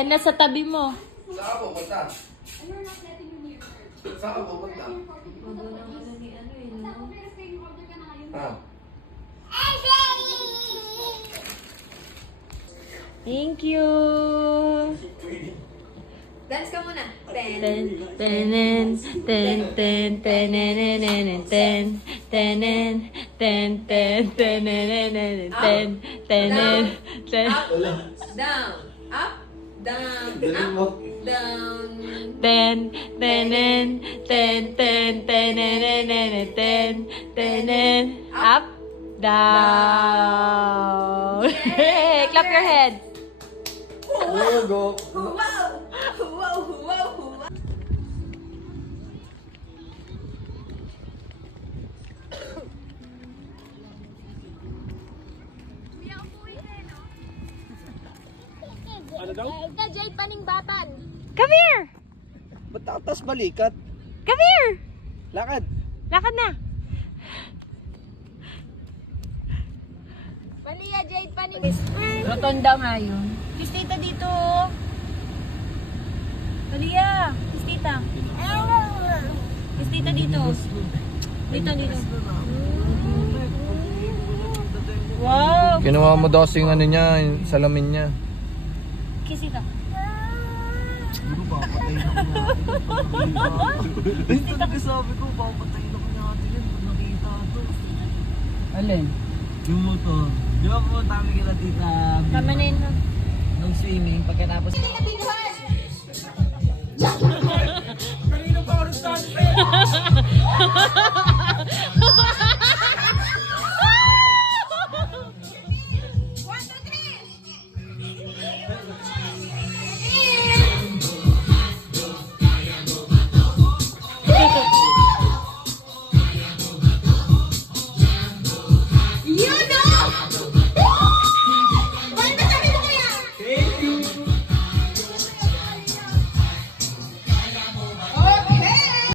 Ayan na sa tabi mo. Saan ka pupunta? Saan ka pupunta? Ah. Thank you. Dance ka muna. Ten, tenen, ten, ten, tenenenen, ten, tenen, ten, ten, tenenenen, ten, tenen, ten. Up, down, up, down, up, down. Ten, tenen, ten, ten, tenenenen, ten, tenen, up, down. Hey, clap your hands. Oh, go. Wow! Wow! Wow! Wow! Jade Paning Batan. Come here. Ba't tatas balikat? Come here. Lakad. Lakad na. Malia Jade Paning. Rotonda nga yun. Kiss tita dito. Malia, kiss tita. Kiss tita dito. Dito, dito. Wow. Kinuha mo daw sing ano niya, yung salamin niya. Kiss tita. Siguro papatayin ako natin. Ito nagsasabi ko, papatayin ako natin yan pag nakita ito. Alin? Yung motor. Di ba pumunta kami kila tita? Tama na yun. Nung swimming, pagkatapos... Kanina pa oras